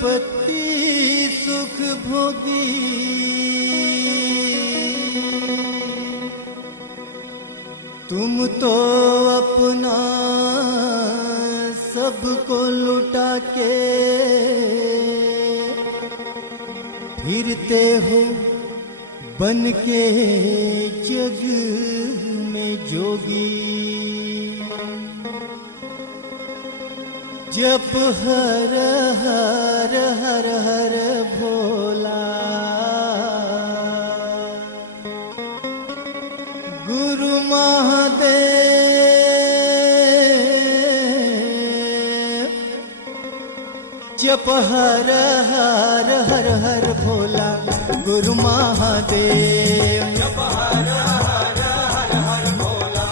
पति सुख भोगी, तुम तो अपना सबको लुटा के फिरते हो बन के जग में जोगी। जप हर हर हर हर भोला, गुरु महादेव। जप हर हर हर हर भोला, गुरु महादेव। जप हर हर हर हर भोला,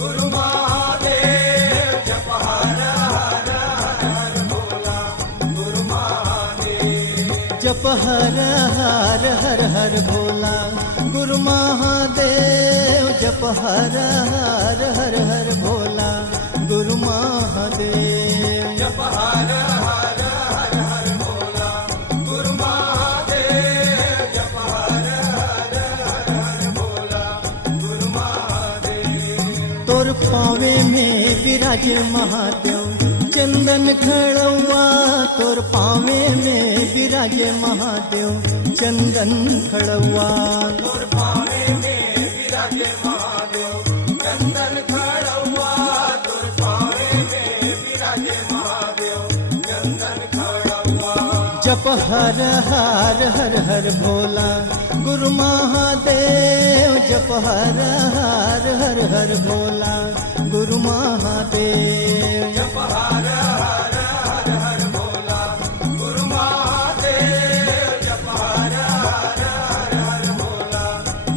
गुरु महादेव। जप हर हर हर हर भोला, गुरु महादेव। जप हर हर हर हर भोला, गुरु महादेव। जप हर हर हर हर भोला, गुरु महादेव। जप हर हर हर हर भोला, गुरु महादेव। जप हर हर हर हर भोला, गुरु महादेव। तोर पावे में विराजे महादेव, चंदन खड़वा। तोर पावे में विराजे महादेव, चंदन खड़वा। तोर पावे में विराजे महादेव, चंदन खड़वा। तोर पावे में विराजे महादेव, चंदन खड़वा। जप हर हर हर हर भोला, गुरु महादेव। जप हर हर हर हर भोला, गुरु महादेव। जप हर हर हर हर भोला, गुरु महादेव। जप हर हर हर हर भोला,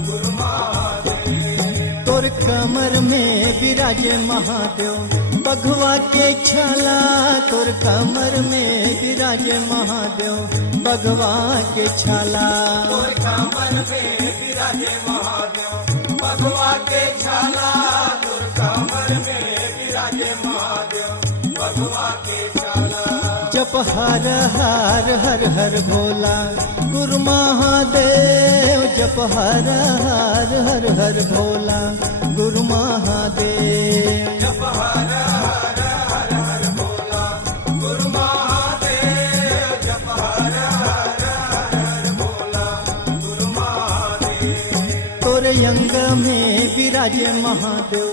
गुरु महादेव। तोर कमर में विराजे महादेव, बघवा के छाला। तोर कमर में विराजे महादेव, बघवा के छाला। तोर कमर में विराजे महादेव, बघवा के छाला। तोर कमर में विराजे महादेव, बघवा के छाला। जप हर हर हर हर भोला, गुरु महादेव। जप हर हर हर हर भोला, गुरु महादेव। जप हर हर हर हर भोला, गुरु महादेव। जप हर हर हर हर भोला, गुरु महादेव। तोरे अंग में विराजे महादेव,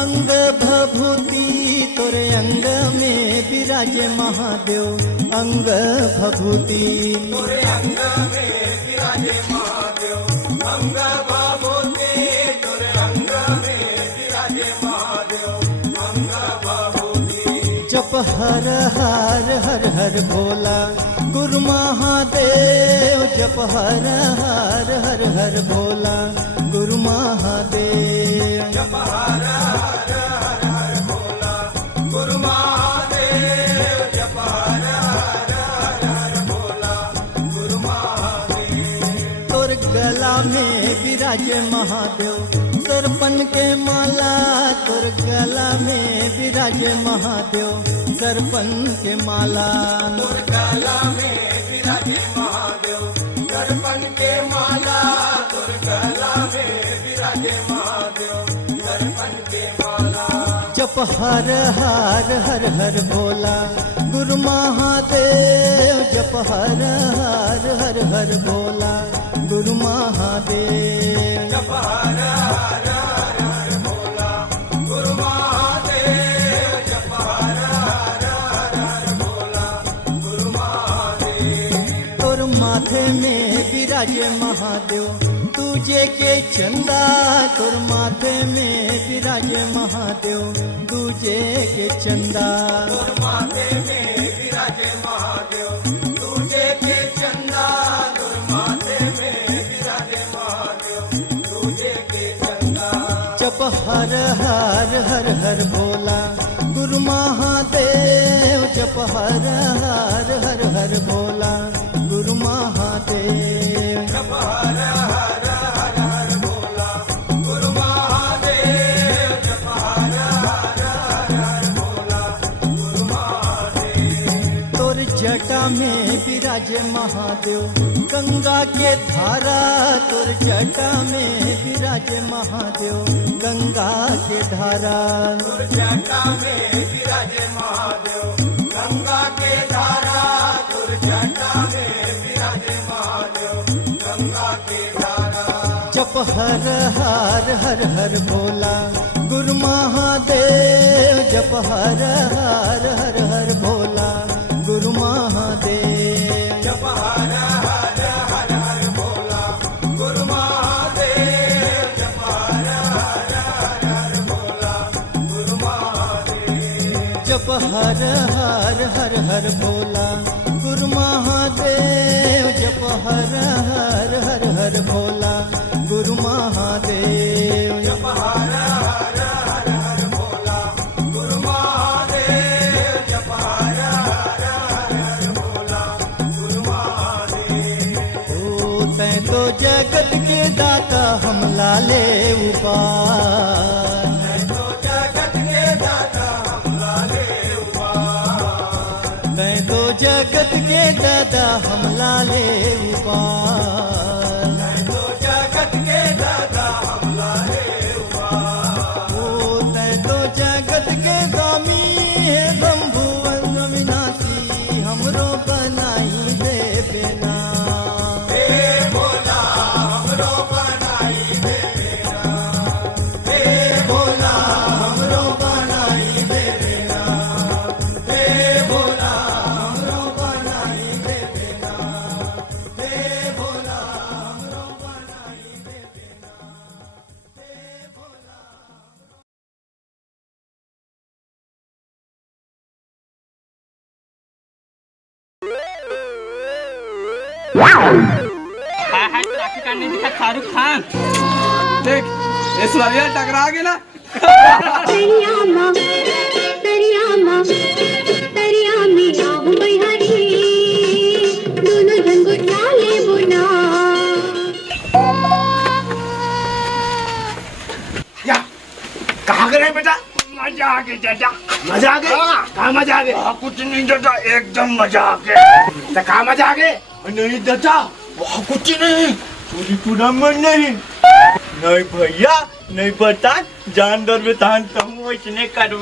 अंग भभूति। तोरे अंग में विराजे महादेव, अंग भभूति। तोरे अंग में विराजे महादेव, अंग भभूति। तोरे अंग में विराजे महादेव, अंग भभूति। जप हर हर हर हर भोला, गुरु महादेव। जप हर हर हर हर भोला, गुरु महादेव। जप हर हर हर हर भोला, गुरु महादेव। जप हर हर हर हर भोला, गुरु महादेव। तोर गला में विराजे महादेव, सरपन के माला। तोर गला में विराजे महादेव, सरपन के माला। तोर गला में विराजे महादेव, दर्पण के माला। तोर गला में विराजे महादेव, दर्पण के माला। जप हर हर हर हर भोला, गुरु महादेव। जप हर हर हर हर भोला, गुरु महादेव। जप हर हर हर हर भोला, गुरु महादेव। जप हर हर हर हर भोला, गुरु महादेव। तोर माथे में विराजे महादेव, तुझे के चंदा। तोर माथे में विराजे महादेव, तुझे के चंदा। तोर माथे में विराजे महादेव, तुझे के चंदा। तोर माथे में विराजे महादेव, तुझे के चंदा। जप हर हर हर हर भोला, गुरु महादेव। जप हर हर हर हर भोला, गुरु महादेव। जप हर हर हर हर भोला, गुरु महादेव। जप हर हर हर हर भोला, गुरु महादेव। तोर जटा में गंगा के धारा तुर जटा में विराजे महादेव, गंगा के धारा तुर जटा में विराजे महादेव, गंगा के धारा तुर जटा में विराजे महादेव, गंगा के धारा। जप हर हर हर हर भोला गुरु महादेव, जप हर हर हर हर भोला गुरु महादेव, जप हर हर हर हर भोला गुरु महादेव, जप हर हर हर हर भोला गुरु महादेव, जप हर हर हर हर भोला गुरु महादेव, जप हर हर हर हर भोला गुरु महादेव, जप हर हर हर हर भोला गुरु महादेव, जप हर हर हर हर भोला गुरु महादेव। ओ तै तो जगत के दाता हम लाले उपार, मैं तो जगत के दाता हम लाले उपार, तै तो जगत के दादा हम लाले उपार, मैं तो जगत के दाता हम लाले उपार। ओ तै तो जगत के स्वामी है शंभुवन विनाशी, हमरो बनाई दे बेना, हे भोला हमरो बनाई दे बेना, हे भोला हमरो बनाई दे बेना, हे भोला हमरो बनाई दे बेना, हे भोला हमरो बनाई दे बेना, हे भोला। ट्रैफिक करने दिखा शाहरुख खान देख ऐश्वर्या टकरा गई ना। तरियामा तरियामा तरिया में आहू बहारी, दोनों जंगो डाले बुना। या कहाँ गए बेटा? मजा आ गई चाचा। मजा आ गई? कहाँ मजा आ गई? कुछ नहीं चाचा, एकदम मजा आ गई। तो कहाँ मजा आ गई? नहीं चाचा वहाँ कुछ नहीं, पूरा मन नहीं नहीं भैया नहीं पता, जानवर में तान तो इसने कर